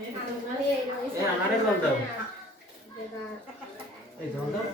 এ আমারে জল দাও। এই জল দাও।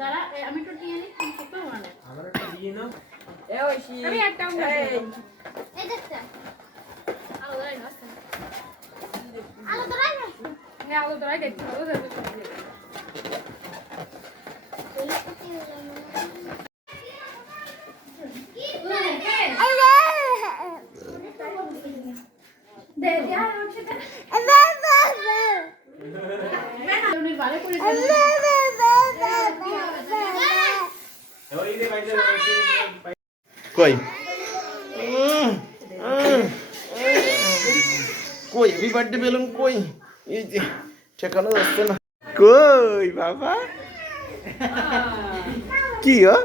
দাঁড়া আমি একটু নিয়ে নিই তুমি ছোট মানে আমার একটা দিয়ে নাও। এ ঐশী আমি একটা এই। এই দেখতে আলো ধরাই না আলো ধরাই না। হ্যাঁ আলো ধরাই দেখছি আলো ধরাই দে দে আর হচ্ছে দে উনি ভালো করে ওই যে বাইরে কই? কই? হ্যাপি বার্থডে বেলুন কই? এই যে, ঠেকানো যাচ্ছে না। কই, বাবা? কি ও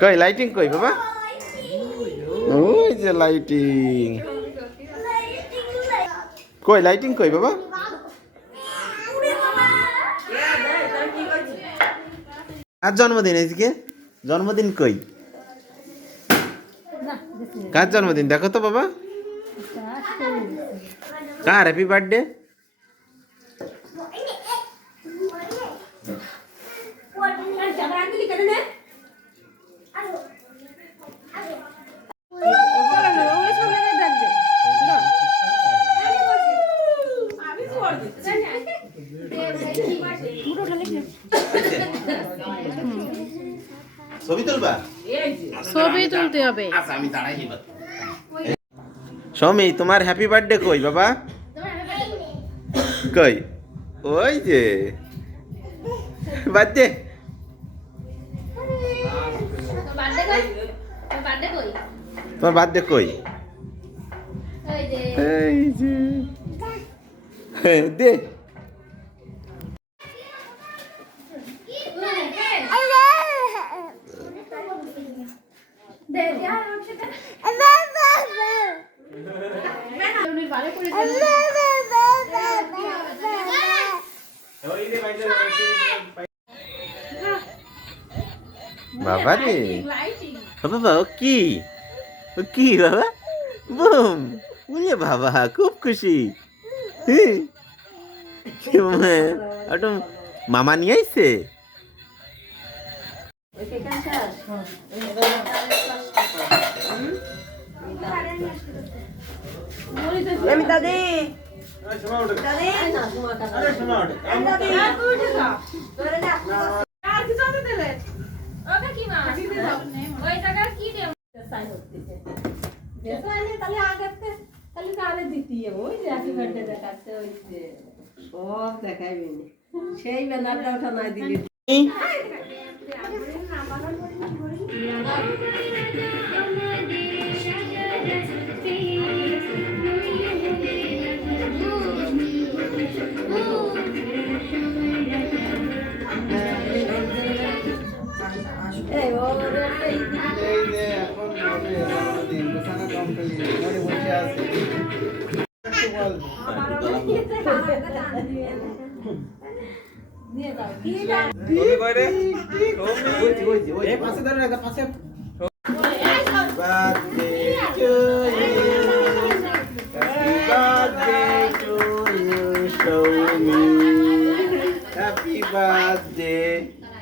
কই লাইটিং কই, বাবা? ওই যে লাইটিং কই লাইটিং কই, বাবা? কার জন্মদিন আজকে? জন্মদিন কই? কার জন্মদিন? দেখো তো, বাবা। কার? হ্যাপি বার্থডে ছবি তুলবা? ছবি তুলতে হবে। আচ্ছা আমি দাঁড়াই সৌমি তোমার হ্যাপি বার্থডে কই বাবা? কই? ওই যে। বার্থডে তোমার বার্থডে কই? এই যে। দে দে আর হচ্ছে দে উনি ভালো করে বাবা রে। বাবা ও কি? ও কি বাবা? বুম। বলে বাবা খুব খুশি। ওটা মামা নিয়ে আইছে। আমি দাদি সব দেখাইবি সেই ব্যানারটা ওঠা নাই দিলি পাশে দাঁড়ায় না পাশে birthday to you. Happy birthday to you, Shomi. Happy birthday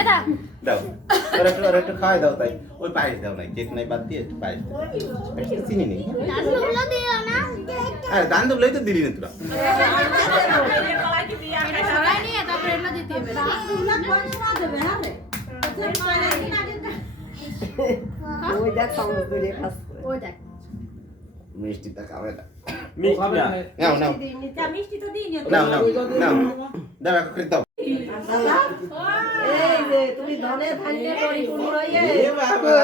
এটা দাও। ওর একটু- ওর একটু খাওয়াই দাও তাই। ওই পায়েস দাও নাই, কেক নাই বাদ দিয়ে একটু পায়েস দাও। একটু চিনি নেই। দাদুগুলো আরে দান দুবলাই তো দিলি না তোরা। হ্যাঁ রে ওই দেখ সমস্ত করে খাস ওই দেখ মিষ্টিটা খাবে না। মিষ্টি না নাও, নাও। মিষ্টি তো দিই নাও, নাও, নাও। দাও, এক দাও। বাবা এই বাবা।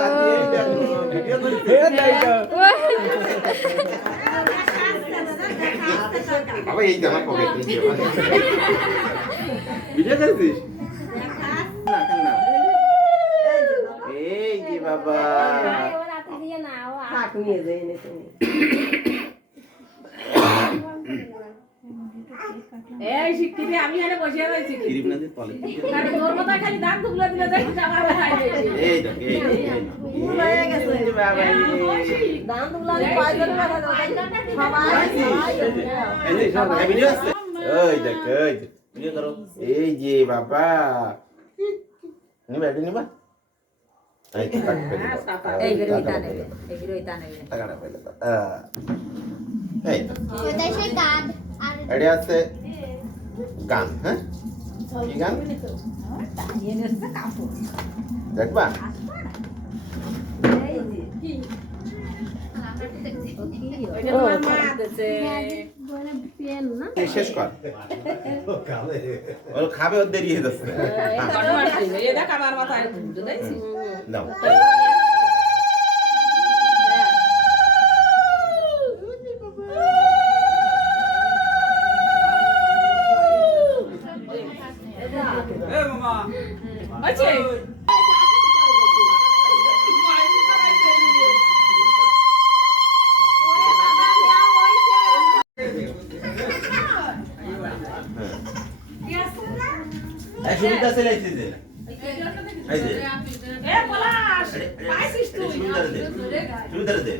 পকেট। ভিডিও করছিস। এই যে থাক নিয়ে যাই না তুমি। এই শিক্ষিতে আমি এখানে বসে রয়েছি ক্রিম তলে দিয়ে। তোর মতো খালি দাঁত দুগুলো দিলে দেখ আমার ভাই এই দেখো, এই দেখো, হয়ে গেছে। যে বাবা, দাঁত সবাই এই যে, ভিডিও আসছে? ওই দেখ, ওই ভিডিও করো। এই যে বাবা নিবা এটা এই। এই টাকাটা পাইলে এই তো। ওটাই সেই কার্ড আর এটা আছে গান হ্যাঁ? কি গান? দেখবা? শেষ কর। ওর খাবে ওর দেরি হয়ে যাচ্ছে এই দেখ আমার মাথায় তুলতে দেখছি দাও আছে এই সুবিধা আসছে যে। এই যে। এ পলাশ আরে, আরে, আরে, সুবিধা দে। সুবিধা দে